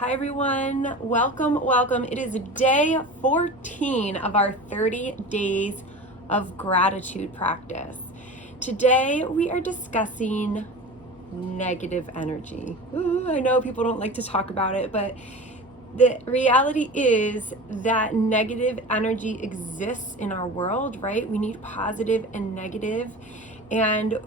Hi everyone, welcome. It is day 14 of our 30 days of gratitude practice. Today we are discussing negative energy. Ooh, I know people don't like to talk about it, but the reality is that negative energy exists in our world, right? We need positive and negative, and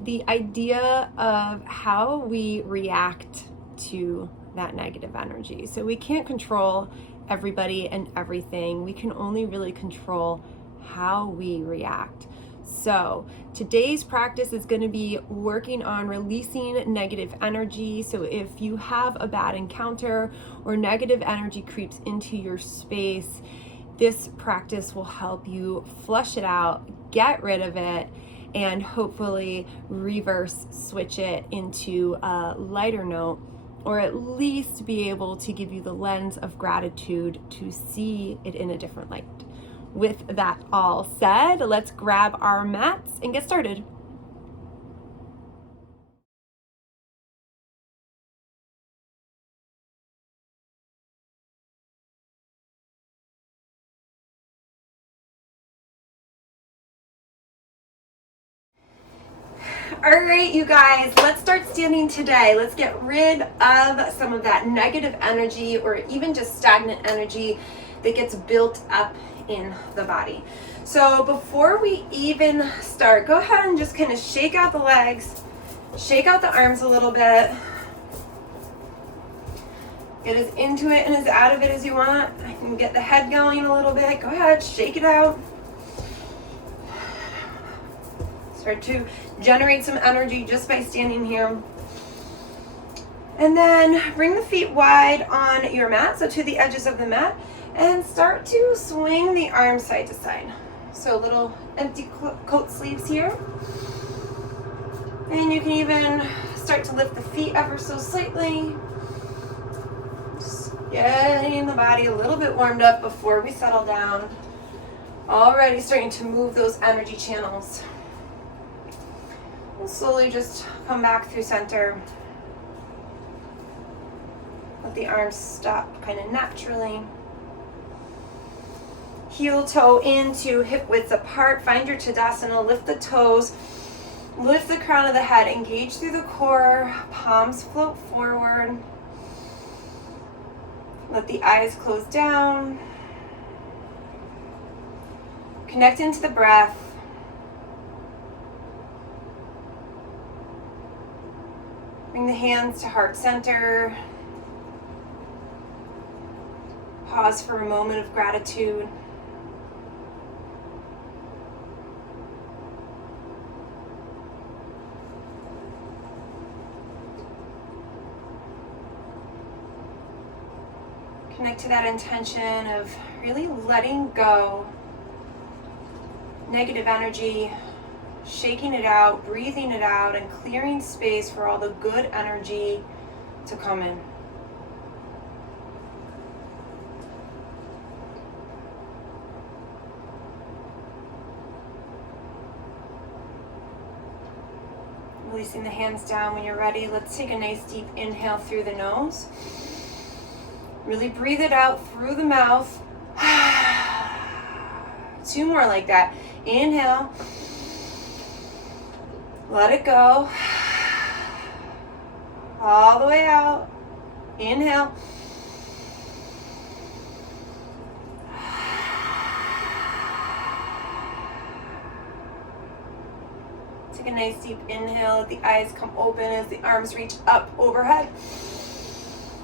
the idea of how we react to that negative energy. So we can't control everybody and everything. We can only really control how we react. So today's practice is going to be working on releasing negative energy. So if you have a bad encounter or negative energy creeps into your space, this practice will help you flush it out, get rid of it, and hopefully reverse switch it into a lighter note, or at least be able to give you the lens of gratitude to see it in a different light. With that all said, let's grab our mats and get started. All right, you guys, let's start standing today. Let's get rid of some of that negative energy or even just stagnant energy that gets built up in the body. So before we even start, go ahead and just kind of shake out the legs, shake out the arms a little bit. Get as into it and as out of it as you want. I can get the head going a little bit. Go ahead, shake it out. Start to generate some energy just by standing here. And then bring the feet wide on your mat, so to the edges of the mat, and start to swing the arms side to side. So little empty coat sleeves here. And you can even start to lift the feet ever so slightly. Just getting the body a little bit warmed up before we settle down. Already starting to move those energy channels. And slowly just come back through center. Let the arms stop kind of naturally. Heel toe into hip width apart. Find your Tadasana. Lift the toes. Lift the crown of the head. Engage through the core. Palms float forward. Let the eyes close down. Connect into the breath. Bring the hands to heart center. Pause for a moment of gratitude. Connect to that intention of really letting go negative energy, shaking it out, breathing it out, and clearing space for all the good energy to come in. Releasing the hands down when you're ready. Let's take a nice deep inhale through the nose. Really breathe it out through the mouth. 2 more like that. Inhale. Let it go. All the way out. Inhale. Take a nice deep inhale. Let the eyes come open as the arms reach up overhead.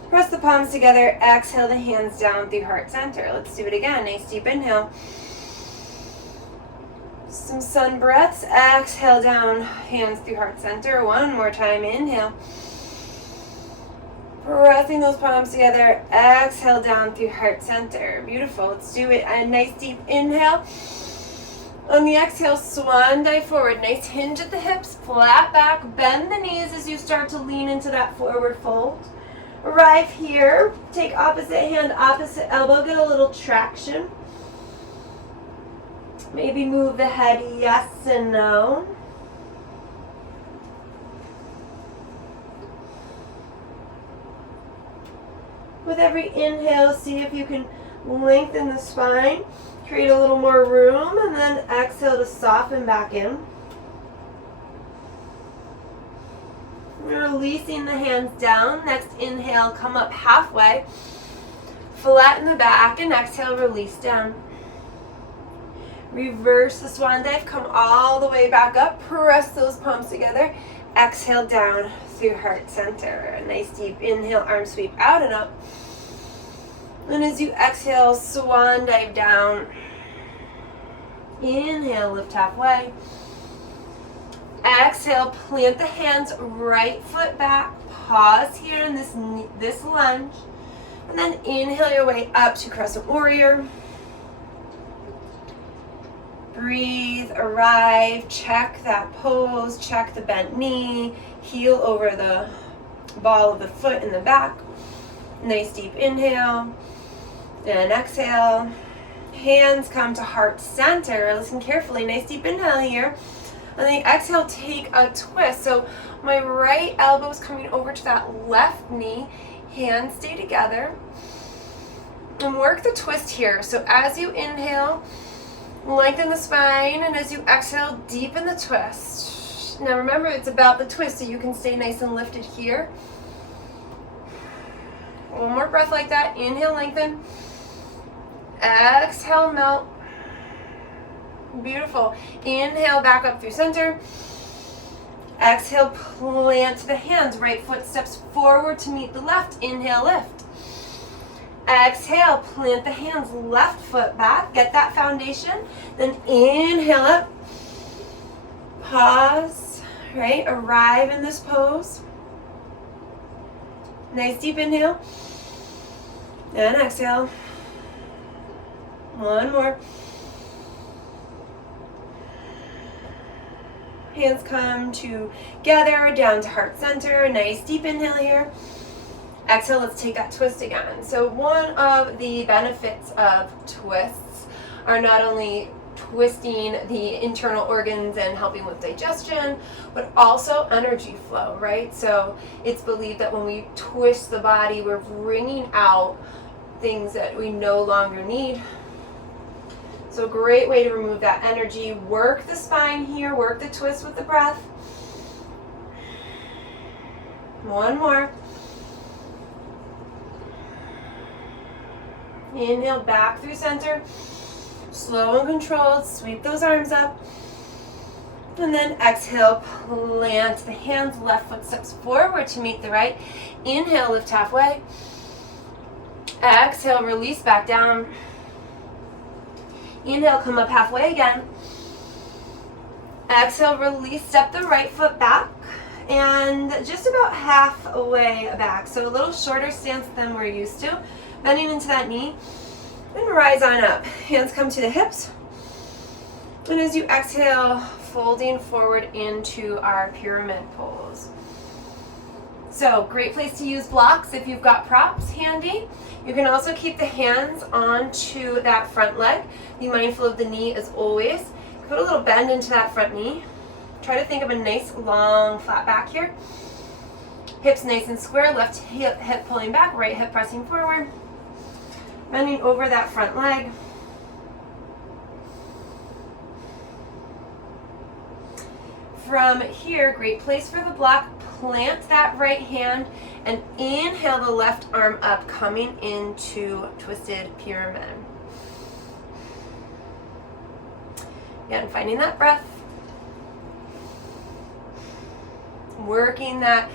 Press the palms together. Exhale the hands down through heart center. Let's do it again. Nice deep inhale. Some sun breaths. Exhale down, hands through heart center. 1 more time. Inhale. Pressing those palms together. Exhale down through heart center. Beautiful. Let's do it. A nice deep inhale. On the exhale, swan dive forward. Nice hinge at the hips, flat back. Bend the knees as you start to lean into that forward fold. Arrive here. Take opposite hand, opposite elbow. Get a little traction. Maybe move the head yes and no. With every inhale, see if you can lengthen the spine, create a little more room, and then exhale to soften back in. Releasing the hands down. Next inhale, come up halfway. Flatten the back and exhale, release down. Reverse the swan dive, come all the way back up. Press those palms together. Exhale down through heart center. A nice deep inhale, arm sweep out and up. And as you exhale, swan dive down. Inhale, lift halfway. Exhale, plant the hands, right foot back. Pause here in this lunge. And then inhale your way up to Crescent Warrior. Breathe, arrive, check that pose, check the bent knee, heel over the ball of the foot in the back. Nice deep inhale and exhale. Hands come to heart center. Listen carefully, nice deep inhale here. And then exhale, take a twist. So my right elbow is coming over to that left knee. Hands stay together. And work the twist here. So as you inhale, lengthen the spine. And as you exhale, deepen the twist. Now remember, it's about the twist, so you can stay nice and lifted here. One more breath like that. Inhale, lengthen. Exhale, melt. Beautiful. Inhale, back up through center. Exhale, plant the hands. Right foot steps forward to meet the left. Inhale, lift. Exhale, plant the hands. Left foot back. Get that foundation. Then inhale up. Pause. Right? Arrive in this pose. Nice deep inhale. And exhale. One more. Hands come together, down to heart center. Nice deep inhale here. Exhale, let's take that twist again. So one of the benefits of twists are not only twisting the internal organs and helping with digestion, but also energy flow, right? So it's believed that when we twist the body, we're bringing out things that we no longer need. So a great way to remove that energy. Work the spine here, work the twist with the breath. One more. Inhale, back through center. Slow and controlled, sweep those arms up. And then exhale, plant the hands, left foot steps forward to meet the right. Inhale, lift halfway. Exhale, release back down. Inhale, come up halfway again. Exhale, release, step the right foot back. And just about halfway back. So a little shorter stance than we're used to. Bending into that knee. And rise on up. Hands come to the hips. And as you exhale, folding forward into our pyramid pose. So great place to use blocks if you've got props handy. You can also keep the hands onto that front leg. Be mindful of the knee as always. Put a little bend into that front knee. Try to think of a nice long flat back here. Hips nice and square, left hip pulling back, right hip pressing forward. Bending over that front leg. From here, great place for the block. Plant that right hand and inhale the left arm up, coming into twisted pyramid. Again, finding that breath. Working that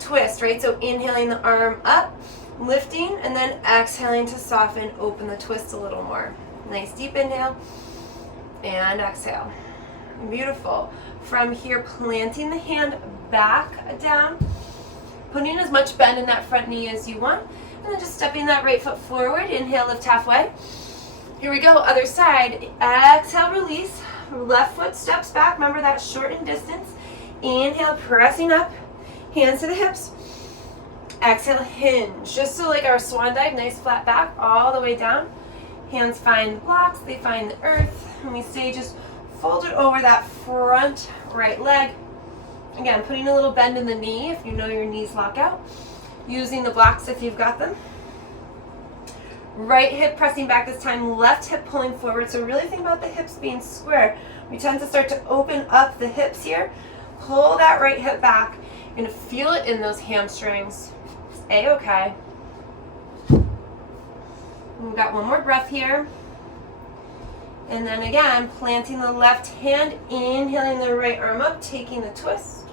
twist, right? So inhaling the arm up, lifting, and then exhaling to soften, open the twist a little more. Nice deep inhale and exhale. Beautiful. From here, planting the hand back down, putting as much bend in that front knee as you want, and then just stepping that right foot forward. Inhale, lift halfway. Here we go, other side. Exhale, release. Left foot steps back. Remember that shortened distance. Inhale, pressing up. Hands to the hips. Exhale, hinge. Just so like our swan dive, nice flat back all the way down. Hands find the blocks, they find the earth, and we stay just folded over that front right leg. Again, putting a little bend in the knee if you know your knees lock out. Using the blocks if you've got them. Right hip pressing back this time, left hip pulling forward. So really think about the hips being square. We tend to start to open up the hips here. Pull that right hip back. You're gonna feel it in those hamstrings. It's A-okay. We've got one more breath here. And then again, planting the left hand, inhaling the right arm up, taking the twist.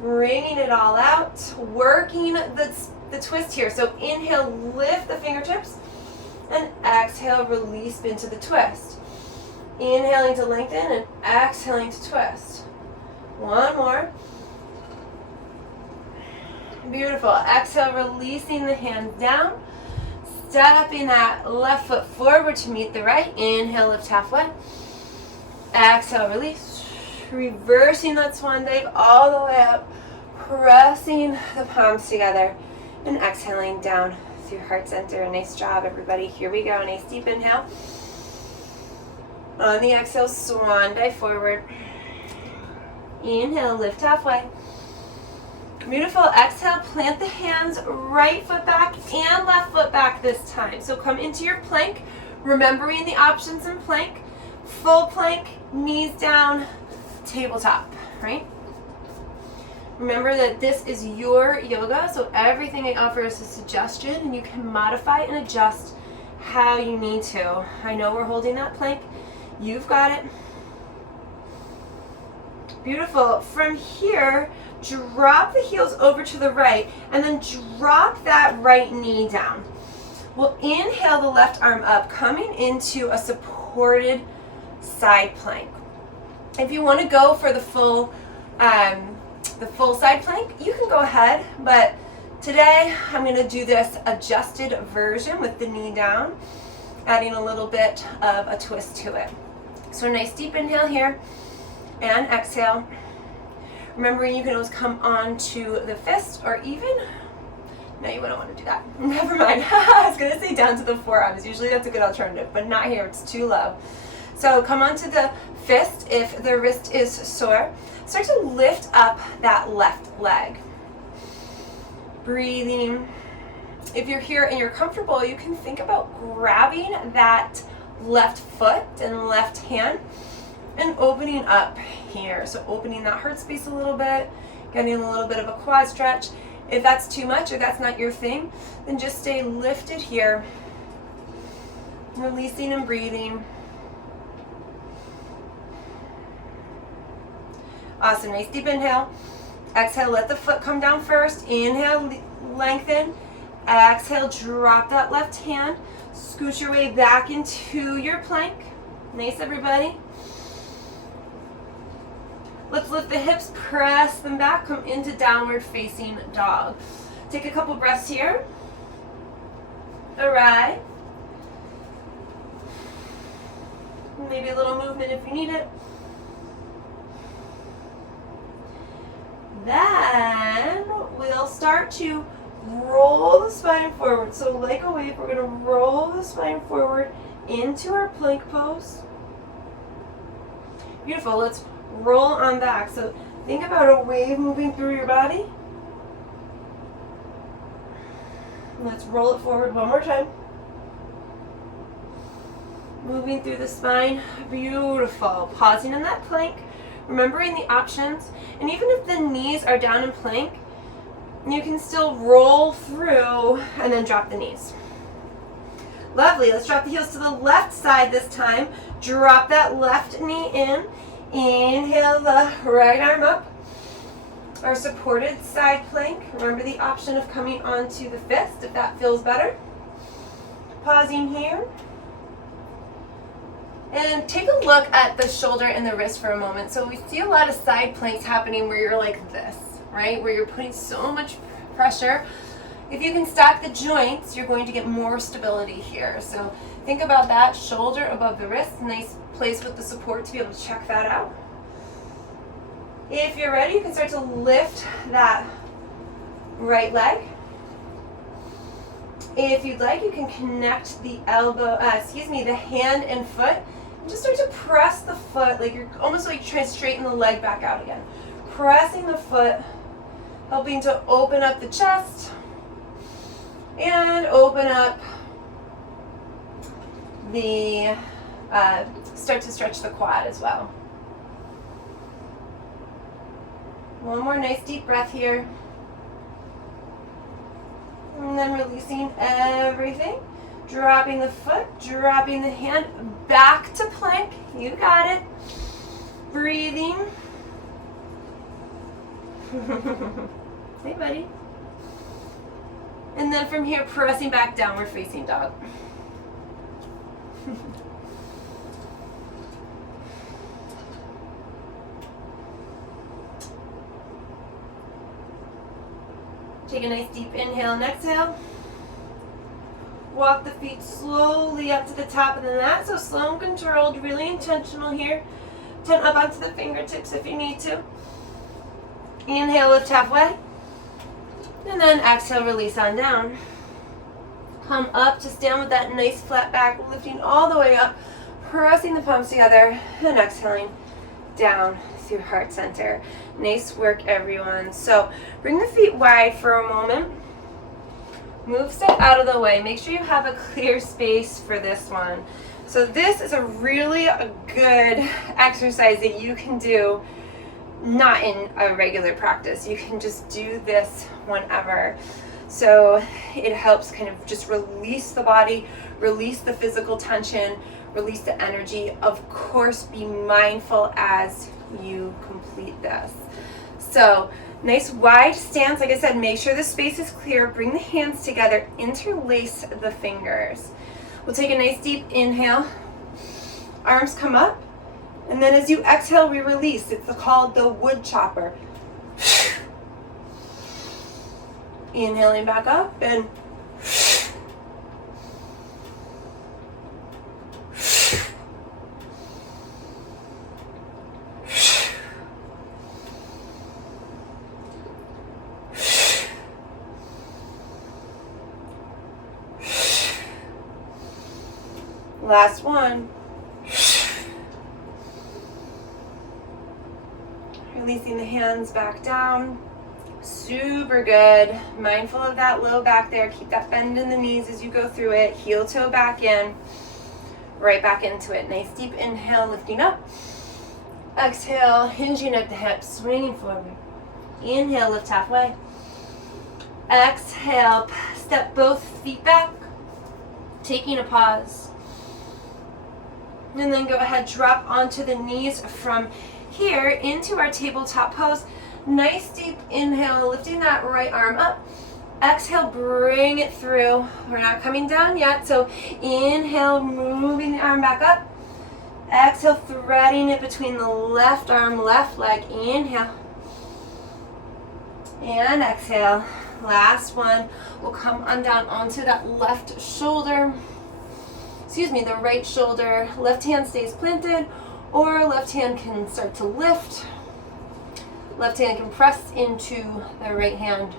Wringing it all out, working the twist here. So inhale, lift the fingertips, and exhale, release into the twist. Inhaling to lengthen and exhaling to twist. One more. Beautiful. Exhale, releasing the hands down. Stepping that left foot forward to meet the right. Inhale, lift halfway. Exhale, release. Reversing that swan dive all the way up. Pressing the palms together. And exhaling down through heart center. Nice job, everybody. Here we go. Nice deep inhale. On the exhale, swan dive forward. Inhale, lift halfway. Beautiful. Exhale, plant the hands, right foot back and left foot back this time. So come into your plank, remembering the options in plank. Full plank, knees down, tabletop, right? Remember that this is your yoga, so everything I offer is a suggestion, and you can modify and adjust how you need to. I know we're holding that plank. You've got it. Beautiful. From here, drop the heels over to the right, and then drop that right knee down. We'll inhale the left arm up, coming into a supported side plank. If you want to go for the full side plank, you can go ahead, but today I'm going to do this adjusted version with the knee down, adding a little bit of a twist to it. So nice deep inhale here, and exhale. Remembering you can always come onto the fist, or even, no, you wouldn't want to do that. Never mind. I was going to say down to the forearms. Usually that's a good alternative, but not here. It's too low. So come onto the fist if the wrist is sore. Start to lift up that left leg. Breathing. If you're here and you're comfortable, you can think about grabbing that left foot and left hand and opening up here. So opening that heart space a little bit, getting a little bit of a quad stretch. If that's too much or that's not your thing, then just stay lifted here. Releasing and breathing. Awesome. Nice deep inhale. Exhale, let the foot come down first. Inhale, lengthen. Exhale, drop that left hand. Scoot your way back into your plank. Nice, everybody. Let's lift the hips, press them back, come into downward facing dog. Take a couple breaths here. All right. Maybe a little movement if you need it. Then we'll start to roll the spine forward. So like a wave, we're going to roll the spine forward into our plank pose. Beautiful. Let's roll on back. So think about a wave moving through your body. Let's roll it forward one more time. Moving through the spine. Beautiful. Pausing in that plank. Remembering the options. And even if the knees are down in plank, you can still roll through and then drop the knees. Lovely. Let's drop the heels to the left side this time. Drop that left knee in. Inhale the right arm up. Our supported side plank. Remember the option of coming onto the fist if that feels better. Pausing here. And take a look at the shoulder and the wrist for a moment. So we see a lot of side planks happening where you're like this, right? Where you're putting so much pressure. If you can stack the joints, you're going to get more stability here. So think about that, shoulder above the wrist. Nice place with the support to be able to check that out. If you're ready, you can start to lift that right leg. If you'd like, you can connect the the hand and foot. And just start to press the foot, like you're almost like trying to straighten the leg back out again. Pressing the foot, helping to open up the chest. And open up the, start to stretch the quad as well. One more nice deep breath here. And then releasing everything. Dropping the foot, dropping the hand, back to plank. You got it. Breathing. Hey, buddy. And then from here, pressing back, downward facing dog. Take a nice deep inhale and exhale. Walk the feet slowly up to the top of the mat. So slow and controlled, really intentional here. Turn up onto the fingertips if you need to. Inhale, lift halfway. And then exhale, release on down. Come up to stand with that nice flat back, lifting all the way up, pressing the palms together, and exhaling down through heart center. Nice work, everyone. So bring the feet wide for a moment. Move step out of the way. Make sure you have a clear space for this one. So this is a really good exercise that you can do not in a regular practice. You can just do this whenever. So it helps kind of just release the body, release the physical tension, release the energy. Of course, be mindful as you complete this. So nice wide stance. Like I said, make sure the space is clear. Bring the hands together, interlace the fingers. We'll take a nice deep inhale. Arms come up. And then as you exhale, we release. It's called the wood chopper. Inhaling back up and last one. Releasing the hands back down. Super good. Mindful of that low back there. Keep that bend in the knees as you go through it. Heel toe back in. Right back into it. Nice deep inhale, lifting up. Exhale, hinging at the hips, swinging forward. Inhale, lift halfway. Exhale, step both feet back. Taking a pause. And then go ahead, drop onto the knees from here into our tabletop pose. Nice deep inhale, lifting that right arm up. Exhale, bring it through. We're not coming down yet, so inhale, moving the arm back up. Exhale, threading it between the left arm, left leg. Inhale. And exhale. Last one. We'll come on down onto that left shoulder. Excuse me, the right shoulder. Left hand stays planted, or left hand can start to lift. Left hand can press into the right hand.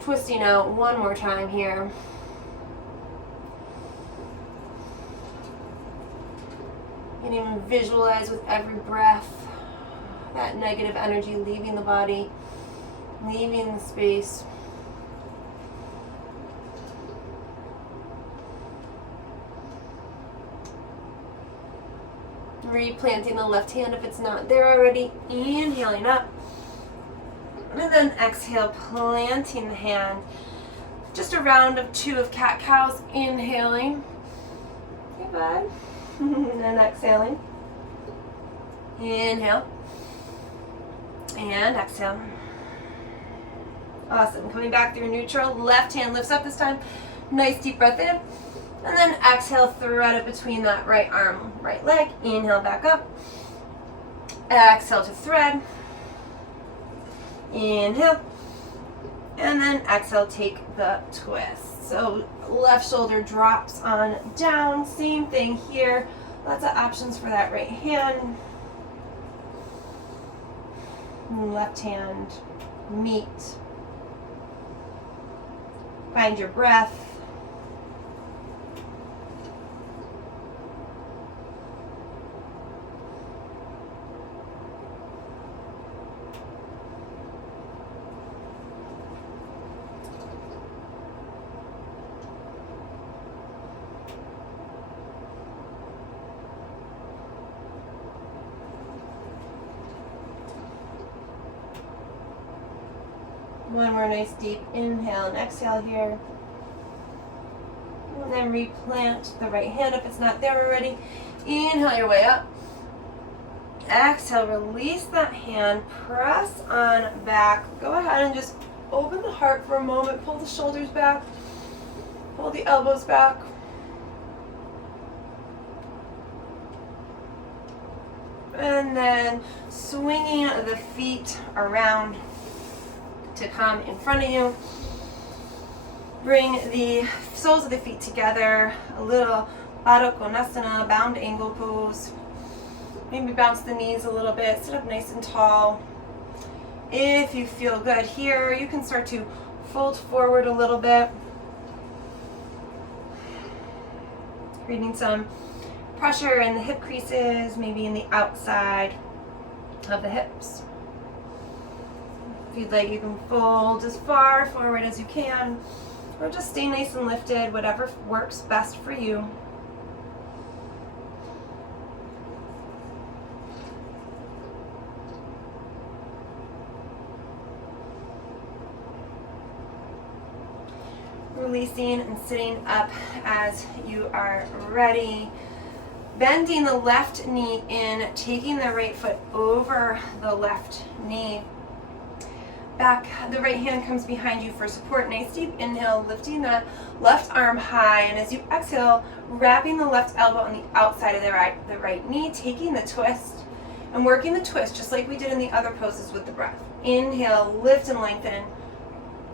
Twisting out one more time here. You can even visualize with every breath that negative energy leaving the body, leaving the space. Replanting the left hand if it's not there already. Inhaling up. And then exhale, planting the hand. Just a round of 2 of cat-cows. Inhaling. Okay, bud. And then exhaling. Inhale. And exhale. Awesome. Coming back through neutral. Left hand lifts up this time. Nice deep breath in. And then exhale, thread it between that right arm, right leg. Inhale, back up. Exhale to thread. Inhale. And then exhale, take the twist. So left shoulder drops on down. Same thing here. Lots of options for that right hand. Left hand, meet. Find your breath. One more nice deep inhale and exhale here. And then replant the right hand if it's not there already. Inhale your way up. Exhale, release that hand, press on back. Go ahead and just open the heart for a moment. Pull the shoulders back. Pull the elbows back. And then swinging the feet around to come in front of you. Bring the soles of the feet together, a little Baddha Konasana, bound angle pose. Maybe bounce the knees a little bit, sit up nice and tall. If you feel good here, you can start to fold forward a little bit. Creating some pressure in the hip creases, maybe in the outside of the hips. If you'd like, you can fold as far forward as you can, or just stay nice and lifted, whatever works best for you. Releasing and sitting up as you are ready. Bending the left knee in, taking the right foot over the left knee. Back, the right hand comes behind you for support. Nice deep inhale, lifting that left arm high, and as you exhale, wrapping the left elbow on the outside of the right knee, taking the twist and working the twist just like we did in the other poses with the breath. Inhale, lift and lengthen.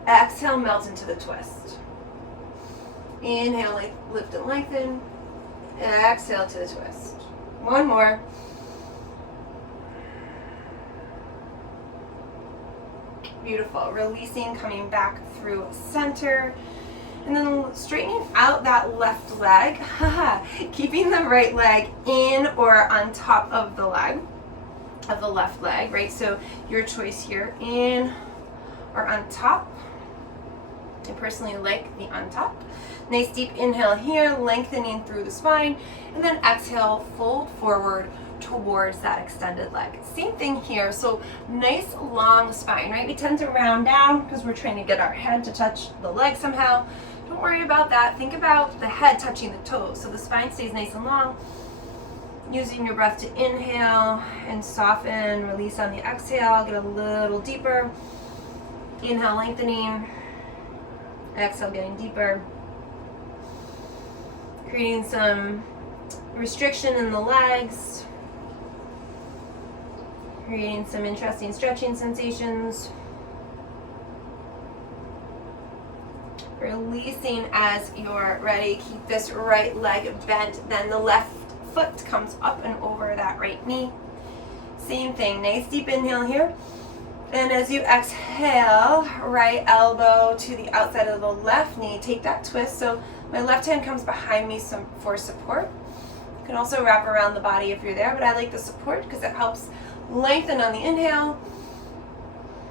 Exhale, melt into the twist. Inhale, lift and lengthen. Exhale to the twist. One more. Beautiful. Releasing, coming back through center. And then straightening out that left leg. Keeping the right leg in or on top of the leg, of the left leg, right? So your choice here, in or on top. I personally like the on top. Nice deep inhale here, lengthening through the spine, and then exhale, fold forward towards that extended leg. Same thing here, so nice long spine, right? We tend to round down because we're trying to get our head to touch the leg somehow. Don't worry about that. Think about the head touching the toes, so the spine stays nice and long. Using your breath to inhale and soften, release on the exhale, get a little deeper. Inhale, lengthening. Exhale, getting deeper. Creating some restriction in the legs. Creating some interesting stretching sensations. Releasing as you're ready. Keep this right leg bent. Then the left foot comes up and over that right knee. Same thing. Nice deep inhale here. And as you exhale, right elbow to the outside of the left knee. Take that twist. So my left hand comes behind me for support. You can also wrap around the body if you're there, but I like the support because it helps lengthen on the inhale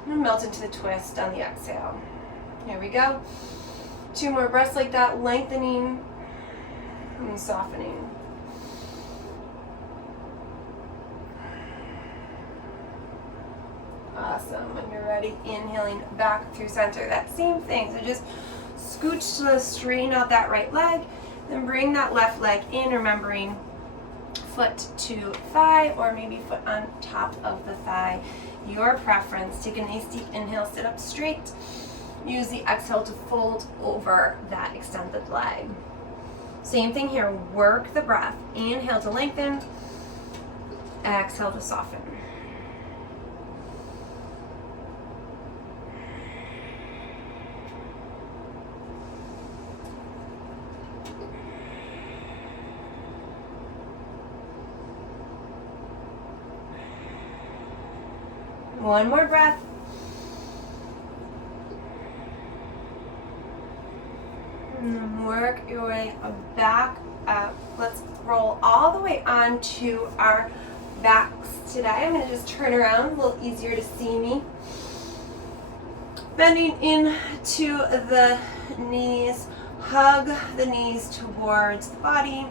and melt into the twist on the exhale. Here we go. 2 more breaths like that, lengthening and softening. Awesome. When you're ready, inhaling back through center. That same thing. So just scooch to straighten out that right leg, then bring that left leg in, remembering foot to thigh or maybe foot on top of the thigh. Your preference. Take a nice deep inhale, sit up straight. Use the exhale to fold over that extended leg. Same thing here. Work the breath. Inhale to lengthen. Exhale to soften. One more breath. And then work your way back up. Let's roll all the way onto our backs today. I'm going to just turn around, a little easier to see me. Bending into the knees. Hug the knees towards the body.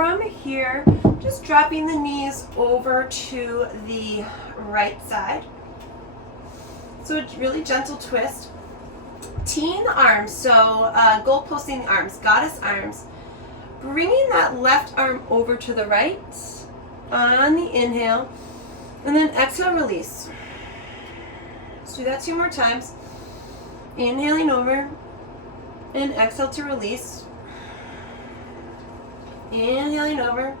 from here, just dropping the knees over to the right side. So a really gentle twist. Teeing the arms, so goal posting the arms, goddess arms. Bringing that left arm over to the right on the inhale, and then exhale, release. Let's do that 2 more times. Inhaling over, and exhale to release. Inhaling over,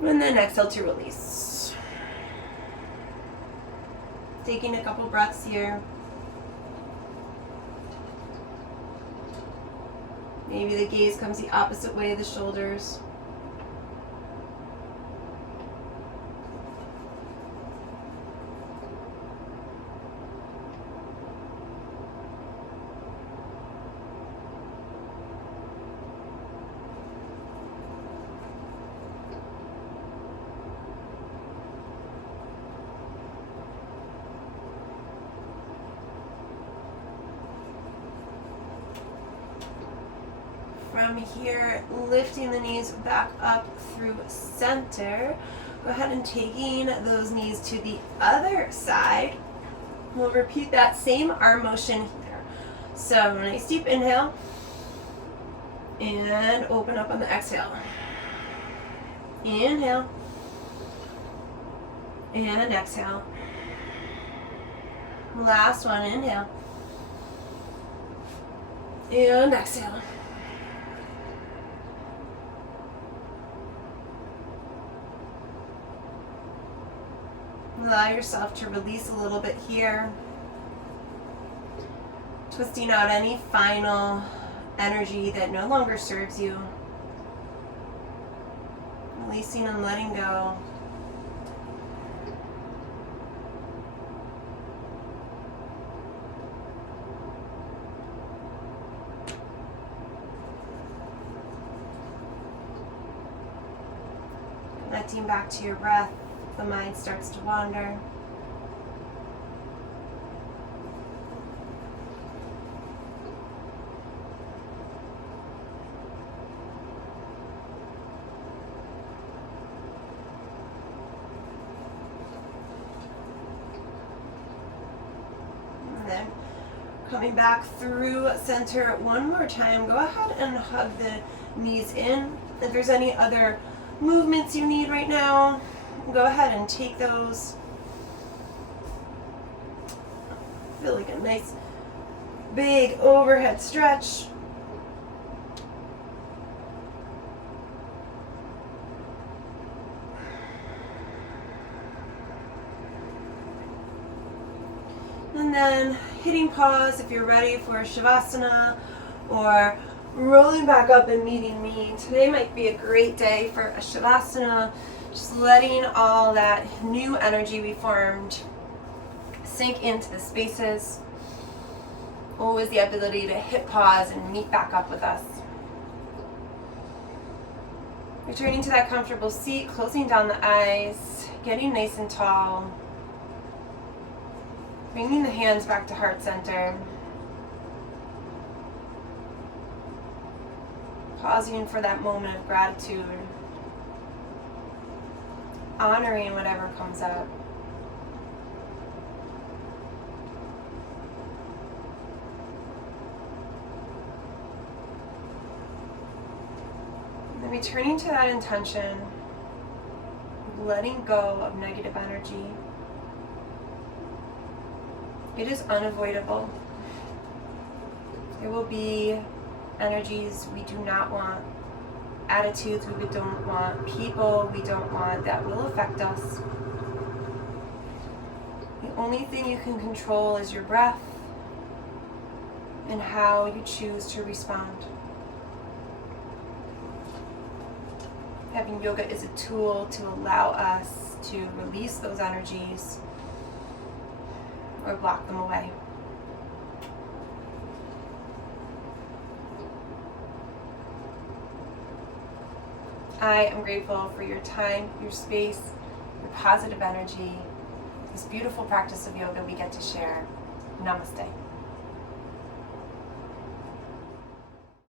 and then exhale to release. Taking a couple breaths here. Maybe the gaze comes the opposite way of the shoulders. From here, lifting the knees back up through center. Go ahead and taking those knees to the other side. We'll repeat that same arm motion here. So nice deep inhale, and open up on the exhale. Inhale, and exhale. Last one, inhale, and exhale. Allow yourself to release a little bit here. Twisting out any final energy that no longer serves you. Releasing and letting go. Connecting back to your breath. The mind starts to wander. And then coming back through center one more time, go ahead and hug the knees in. If there's any other movements you need right now, go ahead and take those. Feel like a nice big overhead stretch. And then hitting pause if you're ready for a Shavasana, or rolling back up and meeting me. Today might be a great day for a Shavasana. Just letting all that new energy we formed sink into the spaces. Always the ability to hit pause and meet back up with us. Returning to that comfortable seat, closing down the eyes, getting nice and tall. Bringing the hands back to heart center. Pausing for that moment of gratitude. Honoring whatever comes up. And then returning to that intention, letting go of negative energy. It is unavoidable. There will be energies we do not want, attitudes we don't want, people we don't want that will affect us. The only thing you can control is your breath and how you choose to respond. Having yoga is a tool to allow us to release those energies or block them away. I am grateful for your time, your space, your positive energy, this beautiful practice of yoga we get to share. Namaste.